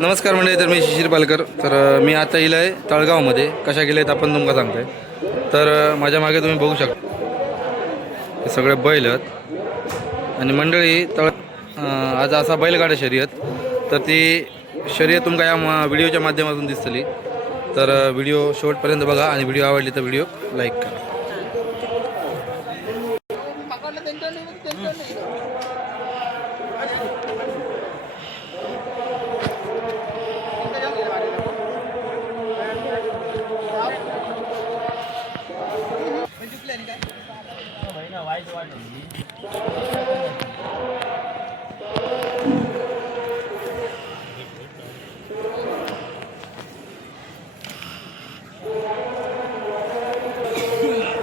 नमस्कार मंडळी, तर मी शिशिर पालकर. तर मी आता येईल आहे तळगावमध्ये. कशा गेलेत आपण तुमका सांगतोय. तर माझ्या मागे तुम्ही बघू शकता हे सगळे बैल आहेत आणि मंडळी आज असा बैलगाडा शर्यत. तर ती शर्यत तुमका या व्हिडिओच्या माध्यमातून दिसतली. तर व्हिडिओ शेवटपर्यंत बघा आणि व्हिडिओ आवडली तर व्हिडिओ लाईक करा.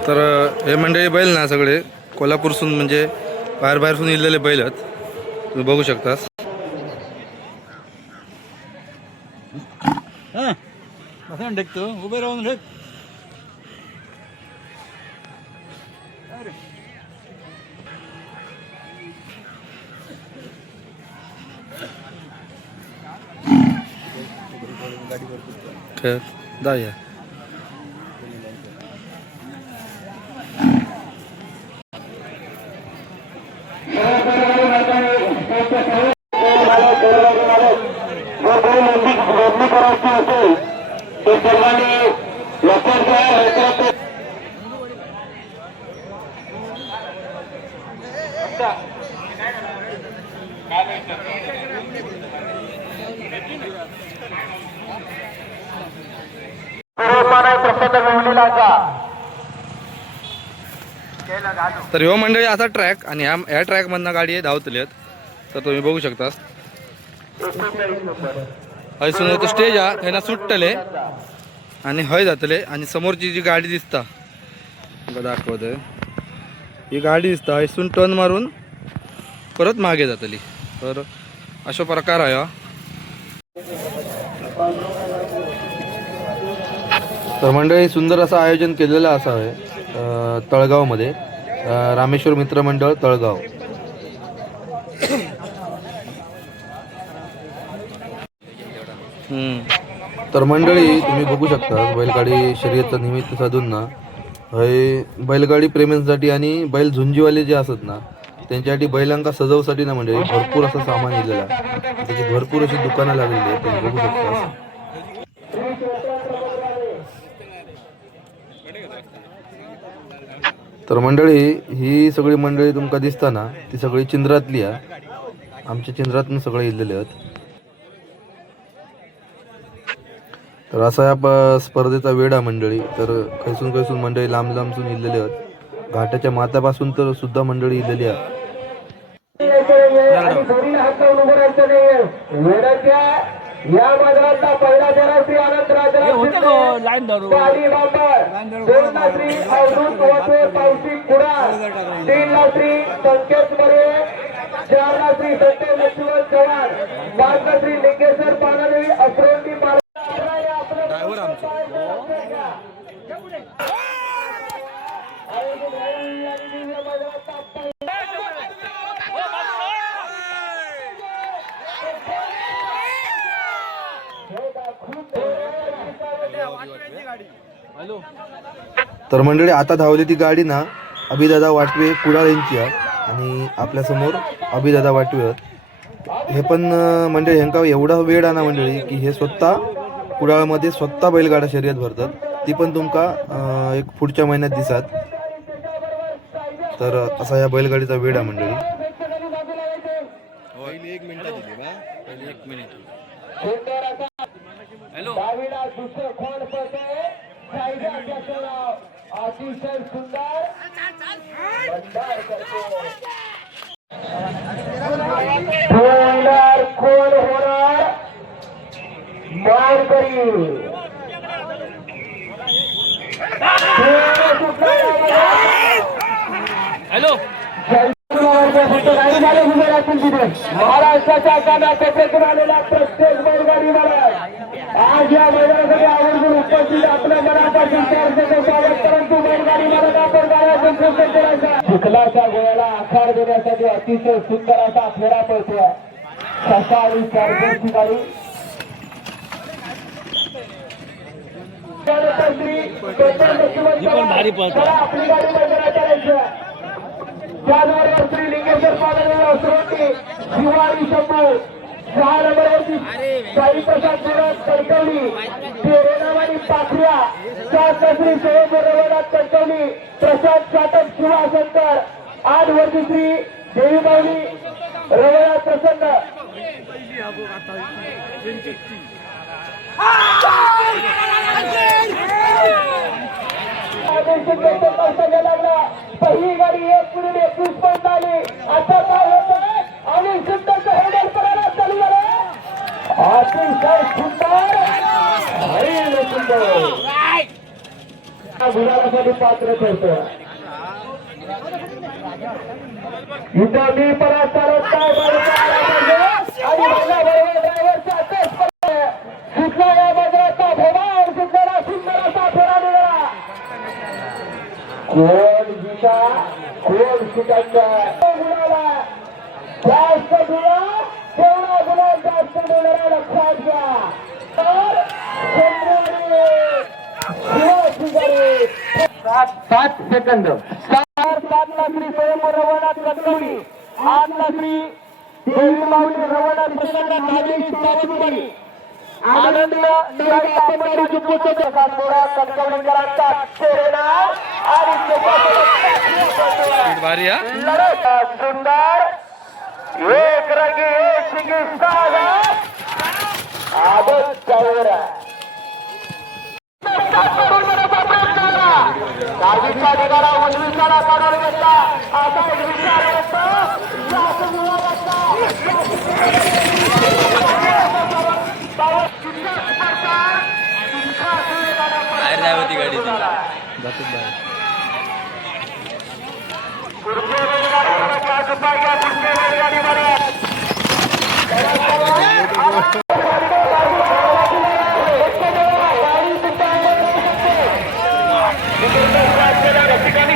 तर हे मंडळी बैल ना सगळे कोल्हापूरसून म्हणजे बाहेरसून इलेले बैल आहेत. तुम्ही बघू शकता. उभे राहून दाया तर ह्यो मंडळी असा ट्रॅक आणि ह्या ट्रॅक मधनं गाडी धावतली आहेत. तर तुम्ही बघू शकता. हयसून तो स्टेज हा थंय सुटतले आणि हय जातले आणि समोरची जी गाडी दिसता दाखवत ही गाडी दिसता हयसून टर्न मारून परत मागे जातली. तर अशा प्रकार आहे. तर मंडळी सुंदर असं आयोजन केलेलं असं आहे तळगावमध्ये. रामेश्वर मित्र मंडळ तळगाव. तर मंडळी तुम्ही बघू शकता बैलगाडी शर्यतचा निमित्त साधून ना हे बैलगाडी प्रेमींसाठी आणि बैल झुंजीवाले जे असत ना त्यांच्यासाठी बैलांका सजवसाठी ना म्हणजे भरपूर असं सामान दिलेलं आहे. त्याची भरपूर अशी दुकानं लागलेली आहेत. तुम्ही बघू शकता. तर मंडळी ही सगळी मंडळी तुमका दिसताना ती सगळी चिंद्रातली आहे. आमच्या चिंद्रातून सगळे इलेले आहेत. तर असा या स्पर्धेचा वेळा मंडळी. तर खैसून मंडळी लांब लांबसून इलेले आहेत. घाटाच्या माथ्यापासून तर सुद्धा मंडळी इलेली आहे. या मैदानाचा पहिला जराश्री आनंदराज श्री अवधूत वसवे पावसी कुडाळ, 3 श्री संकेत मरे, 4 श्री सत्य लक्ष्मण चव्हाण, 5 श्री लिंगेश्वर पानदेवी अश्रोंती तर मंडळी आता धावली ती गाडी ना अभिदादा वाटवे कुडाळ यांची आहे आणि आपल्यासमोर अभिदादा वाटवे आहेत. हे पण मंडळी ह्यांका एवढा वेळ आहे ना मंडळी की हे स्वतः कुडाळमध्ये स्वतः बैलगाडा शर्यत भरतात. ती पण तुमका एक पुढच्या महिन्यात दिसत. तर असा या बैलगाडीचा वेळ आहे मंडळी. अतिशय सुंदर कोण होणार मारकरी. हॅलो महाराष्ट्राच्या कानाकोपऱ्यातून आलेला प्रत्येक बैलगाडी मालक आज या मैदानासाठी आवर्जून उपस्थित आपल्या मनापासून स्वागत. परंतु बैलगाडी मालक आपण गाड्यातून चिखलाच्या गोळ्याला आकार देण्यासाठी अतिशय सुंदर असा फेरा पळतोय. 6 आणि 4 गाडी भारी पळतो आपली गाडी मैदानात करायचं त्याचबरोबर श्री लिंगेश्वर स्वामी दिवाळी शंभू 6 नंबरवरती साई प्रसाद गुरव कणकवली रेणावाडी पाखऱ्या 7 श्री सोहम रवनाथ कणकवली प्रसाद चाटक शिवाशंकर 8 वरती श्री देवी माऊली रवनाथ प्रसन्न लागला पहिली गाडी 1:21 पॉईंट आली आता काय होत आणि सुंदरचं हेडर करायला चालू झालं अतिशय सुंदर हरिण सुंदर गुलाबासाठी पात्र ठरतो इथं मी परत चालत आणि माझ्या बरोबर ड्रायव्हरचा तेच सुटला या बाजाराचा भोमार सुटलेला सुंदर असा फेरा दिलेला कोण दिशा कोण सुटायचा गुणाला जास्त गुणा तेवढा गुन्हा जास्त देणारा लक्षात घ्या तर फेब्रुवारी 7 सेकंद 7 श्री स्वयं रवनाथ कणकवली 8 श्री देवी माऊली रवनाथ प्रसन्न नागेश सावंतवाडी आनंद कणकवलीकरांचा नाव आणि भारी हा लढत सुंदर एक रंगी एक शिंगी आदत चौर दहावीचा निघाला उजवीचा काढून घेतला आता बाहेर जाय होती गाडी जातात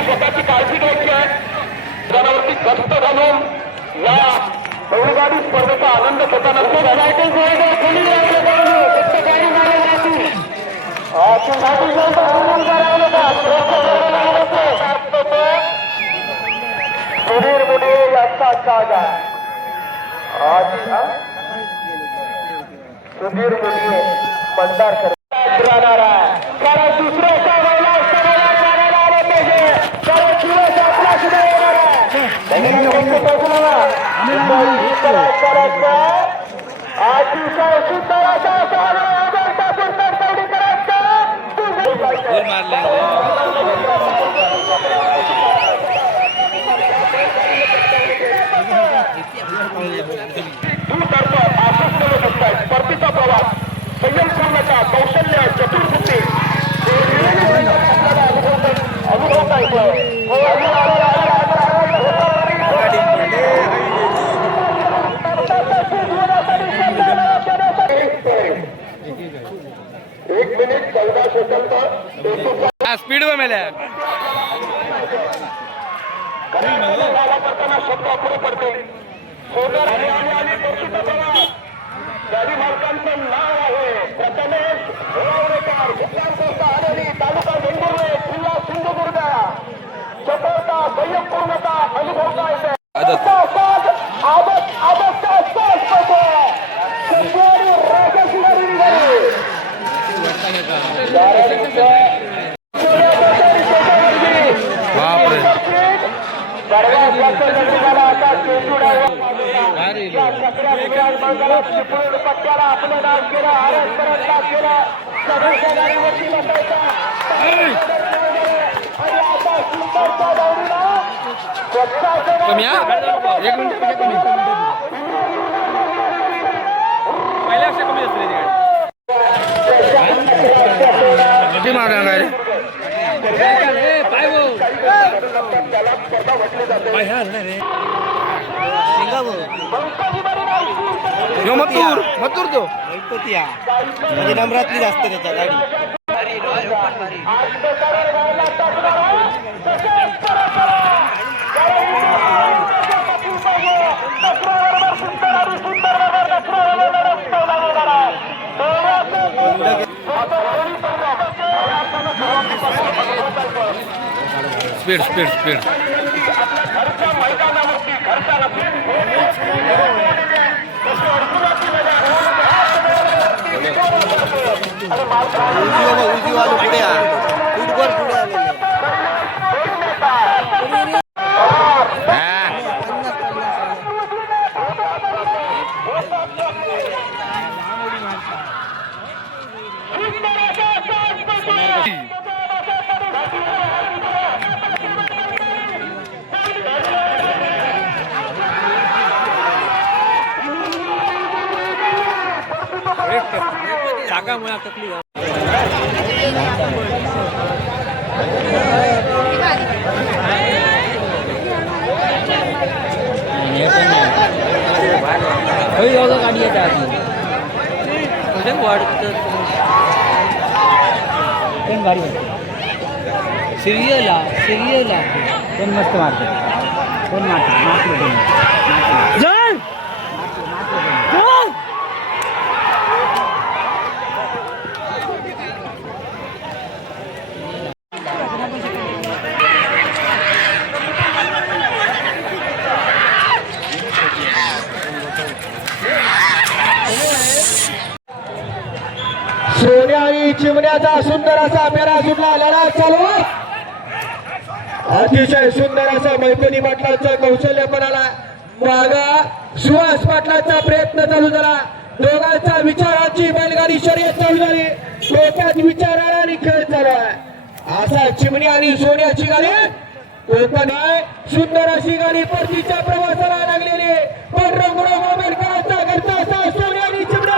स्वतःची काळजी घ्यायची आहे जनावरती गस्त घालून या बैलगाडी स्पर्धेचा आनंद स्वतः नसतो सुधीर मुले यांचा ताजा सुधीर मुले मतदार राहणार आहे कारण दुसऱ्याच्या महिला समाधान आले पाहिजे कारण सुरेश आपला सुद्धा येणार आहे अतिशय सुंदर असा स्पर्धेचा प्रवास संयम पूर्णता कौशल्य चतुर्बुद्धी अनुभवता एक मिनिट 14 सेकंद स्पीड में मिले करताना शब्द अपुरे पडते सोनर गाडी मालकांचं नाव आहे प्रथमेश होळावरेकर मुक्कामपोस्ट आडणी तालुका वेंगुर्ले जिल्हा सिंधुदुर्ग चपळता संयम पूर्णता अनुभवता येते पट्ट्याला आपलं नाव केलं आरस करत केलं सगळ्या गाडीवरती बसायचा आणि आता सुंदरच्या दौडीला कमी एक मिनिट कमी पहिल्यापेक्षा कमी असते किती मागा गाडी मथुर तो म्हणजे नम्रातली जास्त त्याचा गाडी स्पीड स्पीड स्पीड उजवीवाले पुढे फुटबॉल पुढे आलेले जागामुळे तकलीफ गाडी येते वाढत गाडी सिरियल पण मस्त मारते कोण सोन्या आणि चिमण्याचा सुंदर असा मेरा सुटला लढा चालू अतिशय सुंदर असा मैफली पाटलांचा कौशल्यपणाला मागा सुहास पाटलांचा प्रयत्न चालू झाला दोघांचा विचारांची बैलगाडी शर्यत चालू झाली डोक्यात विचाराला आणि खेळ चालू आहे असा चिमणी आणि सोन्याची गाडी कोकण सुंदर अशी गाडी परतीच्या प्रवासाला लागलेली पांडुरंगराव आंबेडकरांचा घरचा असा सोन्या आणि चिमण्या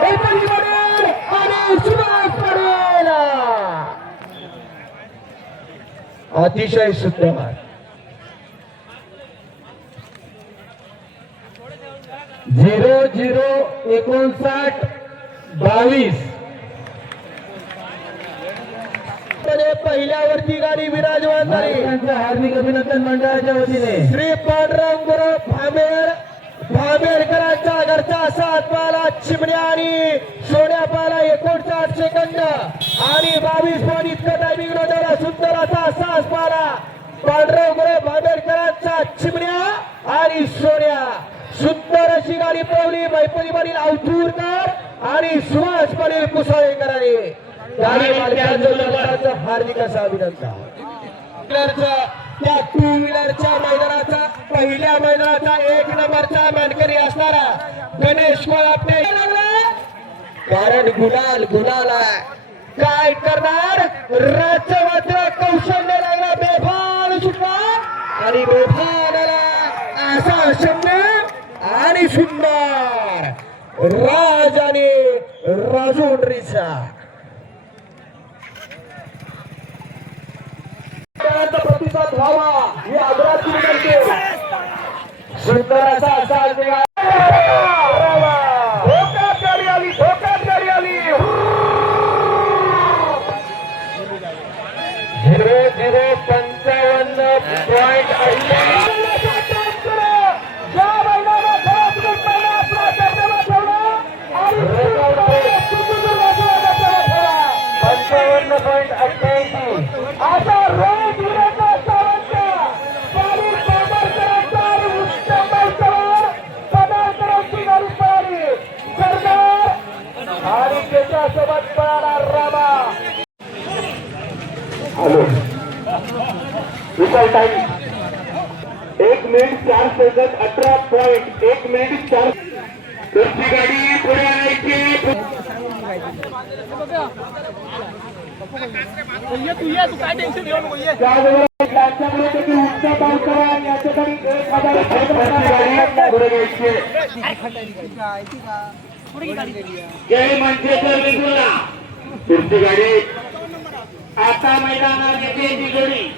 मैफली पडेल आणि सुहास पडेल अतिशय सुंदर 005922 पहिल्यावरती गाडी विराजमान झाली हार्दिक अभिनंदन मंडळाच्या वतीने श्री पांडुरंगराव भांबेडकरांचा घरचा सात पाला चिमण्या आणि सोन्या पाला 59 सेकंद आणि 22 पॉईंट इतका टायमिंग नव्हता सुंदर असा सात पाला पांडुरंगराव भांबेडकरांचा चिमण्या आणि सोन्या सुंदर अशी गाडी पळवली मैफली मधील अवधूरकर आणि सुहास पाटील कुसाळेकरांनी गाडी मालकांचं हार्दिक असं अभिनंदन त्या टू व्हीलरच्या मैदानाचा पहिल्या मैदानाचा 1 नंबरचा मानकरी असणारा गणेश कोळापणे कारण गुलाल आहे काय करणार राज्य मात्र कौशल्य लागला बेभान सुटला आणि बेभानाला असा शब्द आणि सुंदर राज आणि राजोंडरीचा प्रतिसाद व्हावा ही आग्रहाची विनंती सुंदर असा धोक्यात गाडी आली 55.88 आता रोज आणि त्याच्यासोबत पळाला रामा हॅलो विशाल टाइम 1 मिनिट 4 सेकंद 18.1 मिनिट 4 दुसरी गाडी पुढे आणायची तू काय टेन्शन घेऊ नको त्याच्यामुळे देखील उत्साह पाऊस करा आणि याच्याकडे 1000 पुढे घ्यायची जय मंचेश्वर विंगुला पुढची गाडी आता मैदानात येते ती जोडी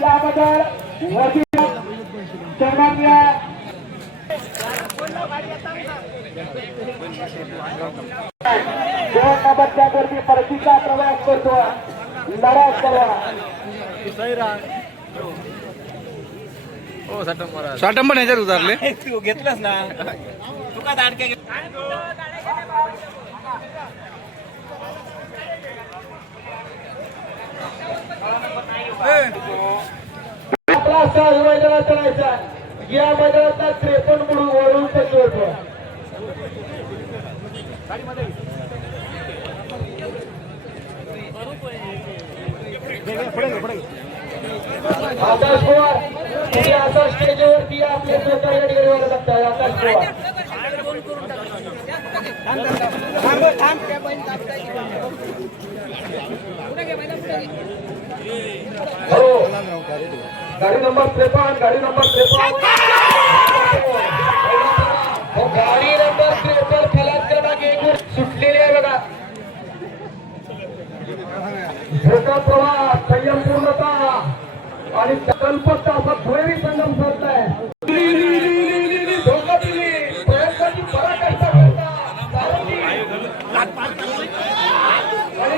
त्याबद्दल दोन नंबरच्या गर्दी परतीचा प्रवास करतो लढा करा साठम पण ह्याच्यात उतारले. तू घेतलंस ना तू का दाडके आपला सहज मैदानात चढायचा. या मैदानातला 53 म्हणून वरून पटवतो. आकाश पवार तुम्ही आता स्टेजवरती आपले स्वतः या ठिकाणी वाला बघताय. आकाश पवार हो गाडी नंबर 53 गाडी नंबर 53 गाडी नंबर 53 फलाट क्रमांक 1 सुटलेली आहे बघा. झोका प्रवाह संयमपूर्णता आणि कल्पकता असा दुहेरी संगम साधलाय. धोका दिली प्रयत्नाची पराकाष्ठा करता आणि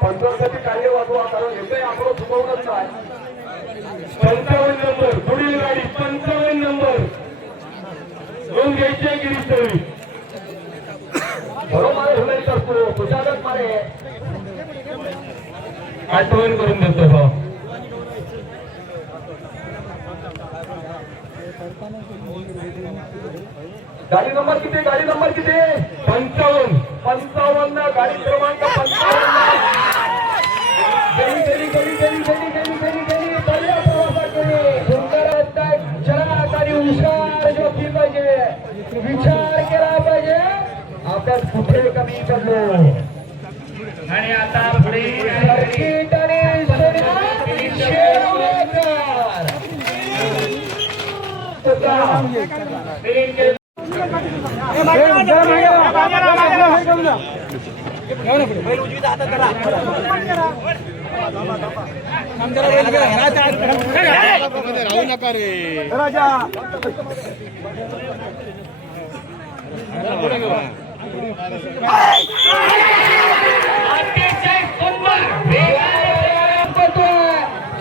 पंचावन्नची कार्य वाजवा कारण हे आकडो चुकवणच नाही. 55 नंबर पुढील गाडी 55 नंबर घेऊन घ्यायची गिरीश देवी बरोबर हुलाई करतो तुझ्यागत मारे आठवण करून देतो भाऊ. गाडी नंबर किती गाडी नंबर किती 55 गाडी क्रमांक 55 गेली गेली गेली गेली गेली गेली गेली गेली पहिल्या प्रवासाकडे सुंदर चला आणि हुशार जो की पाहिजे विचार केला पाहिजे आपण कुठे कमी पडलो. आणि आता पुढे सर्किट आणि राहू नका रे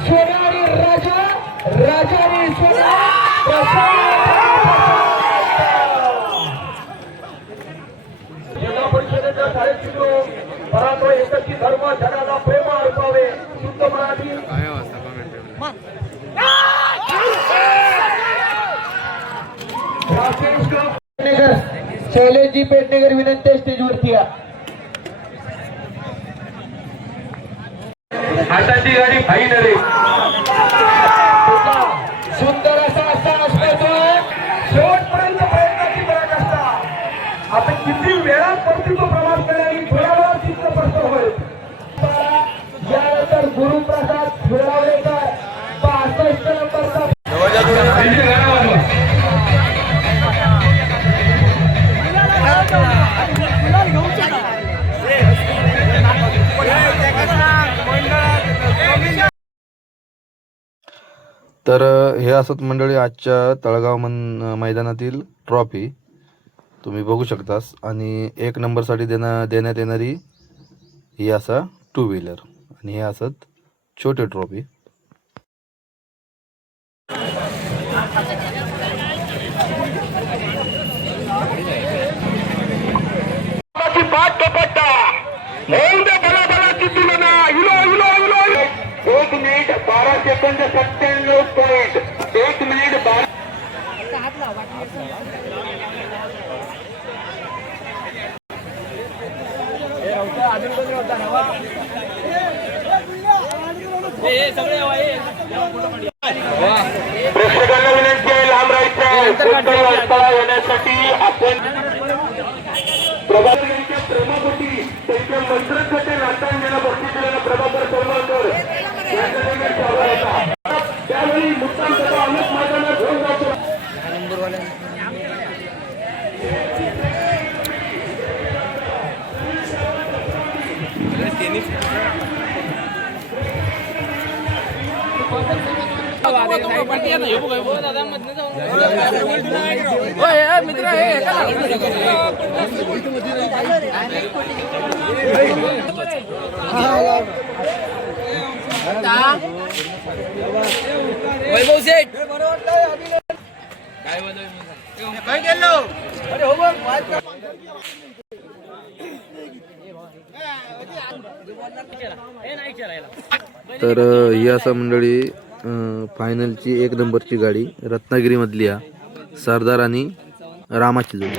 सोनारी राजा राजाने सोना जिल्हा परिषदेच्या शाळेत शिकलो पराक्रम एकची धर्म जगाला प्रेम अर्पावे शुद्ध मराठी. शैलेशजी पेडणेकर विनंती स्टेजवरती या. हाताची गाडी फायनल सुंदर असा असतो शेवटपर्यंत प्रयत्नाची पराकाष्ठा. आपण किती वेळा कर्तृत्व प्रवास करणारी थोड्या वेळा चित्रपट होईल. यानंतर गुरुप्रसाद फिरवलेकर 65 नंबरचा तर हे असत मंडळी आजच्या तळगाव मैदानातील ट्रॉफी तुम्ही बघू शकतास. आणि 1 नंबरसाठी देण्यात येणारी ही असा 2 व्हीलर आणि हे असत छोटे ट्रॉफी. एक मिनिट 12 सेकंद 97 पॉइंट 1 मिनिट 12 प्रेक्षकांना विनंती आहे लांब राहायचं येण्यासाठी आपण प्रभाकरांच्या प्रेमापोटी त्यांच्या मंत्रकथे नाट्यांना बक्षीस दिलेला प्रभाकर सरवळकर त्यावेळी मुक्काम त्याचा अनेक मैदानात घेऊन जातो. मित्र वैभव सेठ तर ही असा मंडळी फायनलची 1 नंबरची गाडी रत्नागिरीमधली या सरदार आणि रामाची जोडी.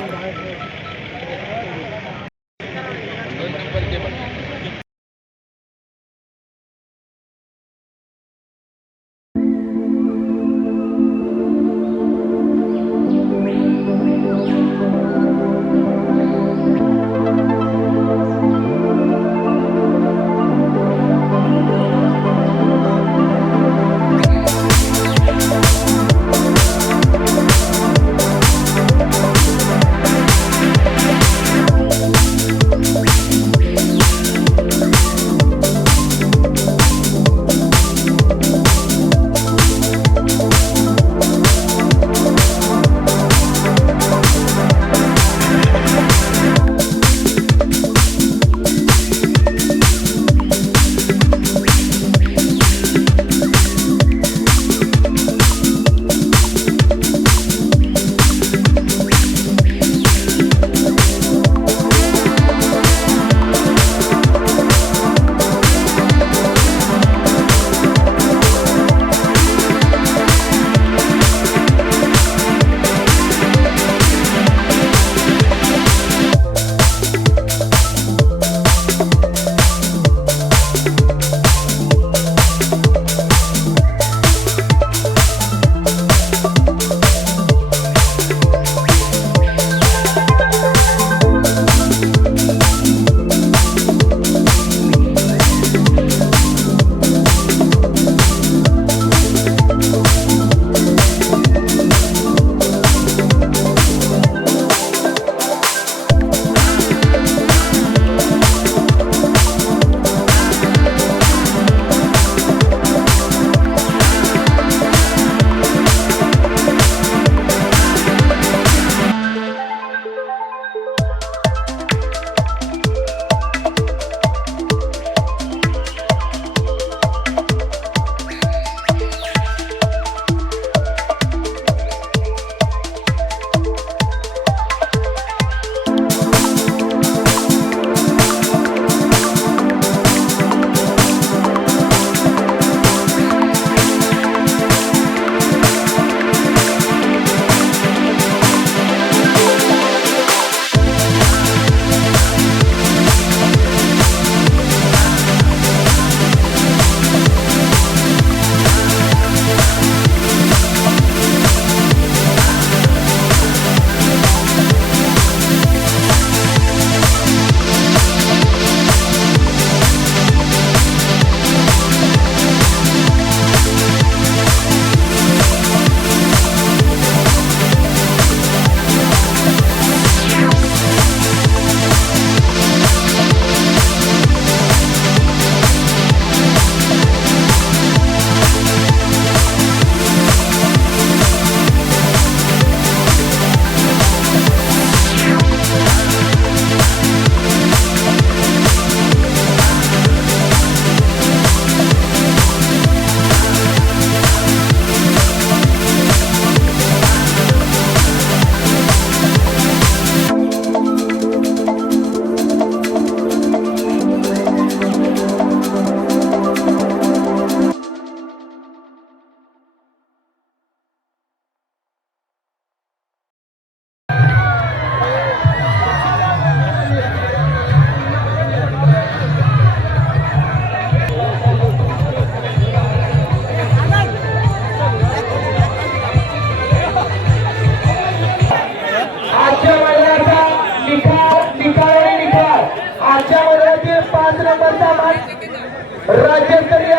राज्यस्तरीय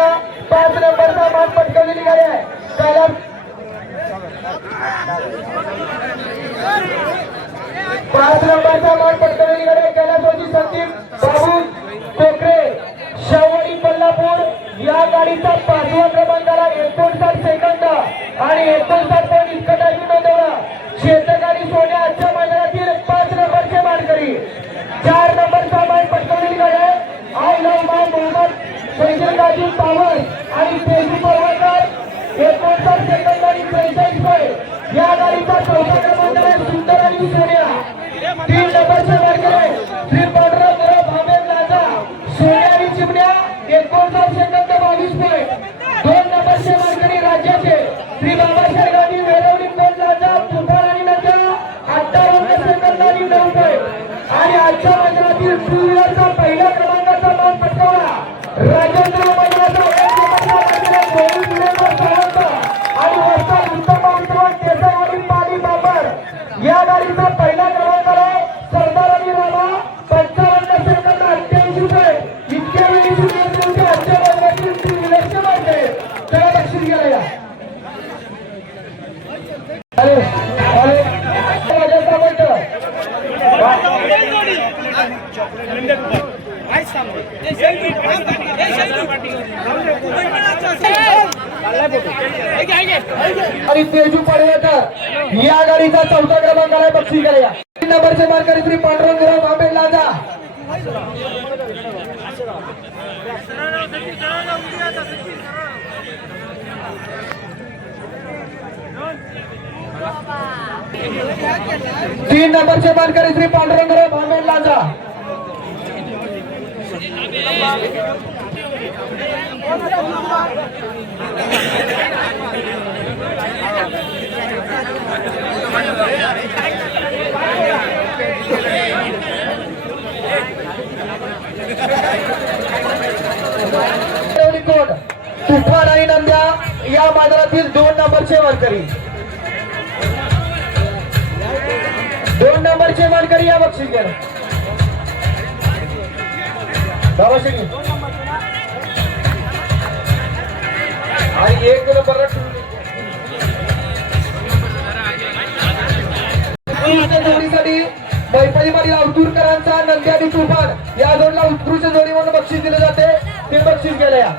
5 नंबरचा मान पटकावलेली गाडी आहे. त्याला 5 नंबरचा मान पटकावलेली गाडी आहे. कैलासवासी संदीप बाबू कोकरे शेवडी कोल्हापूर या गाडीचा 5वा क्रमांकाला 59 सेकंद आणि 59 पॉईंट इतका टाइम नोंदवला. शेतकरी सोन्या आजच्या मैदानातील 5 नंबरचे मानकरी. 4 नंबरचा मान पटकावलेली गाडी आजच्या मैदानातील टू व्हीलरचा पहिल्या क्रमांकाचा मान पटकावला राजेंद्र मैदानाचा आणि वस्ता उत्तम उत्तम केसरवाडी पाणी बाबर या गाडीचा पहिला क्रमांकाला सरदार आणि रामा 55 सेकंद 88 रुपये इतक्या वेळी सुरू आजच्या मैदानातील टू व्हीलरचे माहिती त्याला बक्षीस गेलं या अरे अरे माझ्या म्हणतो आणि तेजू पडवेकर या गाडीचा चौथा क्रमांक आहे बक्षीस गेला 3 नंबरचे मानकरी श्री पांडुरंगराव आंबेड लाजा तीन नंबरचे मानकरी श्री पांडुरंगराव आंबेड लाजा तुफान आणि नंद्या या मैदानातील 2 नंबरचे मानकरी 2 नंबरचे मानकरी या बक्षीस घ्या आणि 1 नंबर जोडीसाठी मैफलीमधील अवधूरकरांचा नंद्या आणि तुफान या जोडीला उत्कृष्ट जोडी म्हणून बक्षीस दिले जाते ते बक्षीस गेले या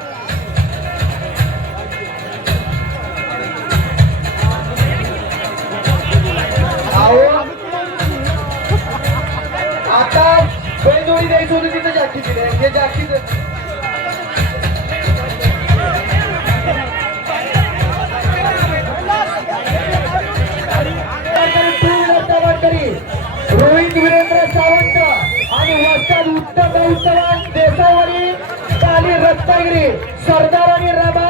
आता बैलजोडी द्यायची होती तिथे जास्तीत हे जास्तीत रोहित वीरेंद्र सावंत आणि वस्ताद उत्तम उत्तम देसाईवाडी काली रत्नागिरी सरदार आणि रामा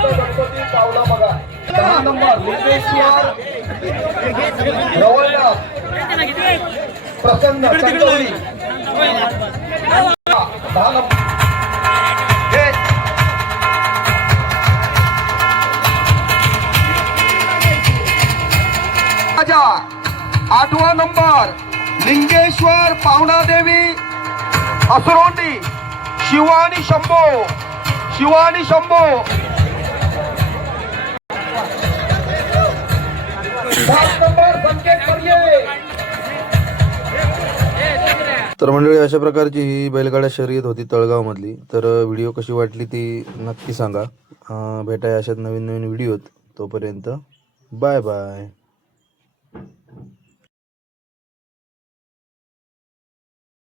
गणपती पावला बघा 10 नंबर लिंगेश्वर रवळनाथ प्रसन्न चंदौली 10 नंबर 8वा नंबर लिंगेश्वर पावनादेवी असरोंडी शिवानी शंभो 7 नंबर संकेत पर्ये तर मंडळी अशा प्रकारची ही बैलगाड्या शर्यत होती तळगावमधली. तर व्हिडिओ कशी वाटली ती नक्की सांगा. भेटाय अशात नवीन व्हिडिओत. तोपर्यंत बाय बाय.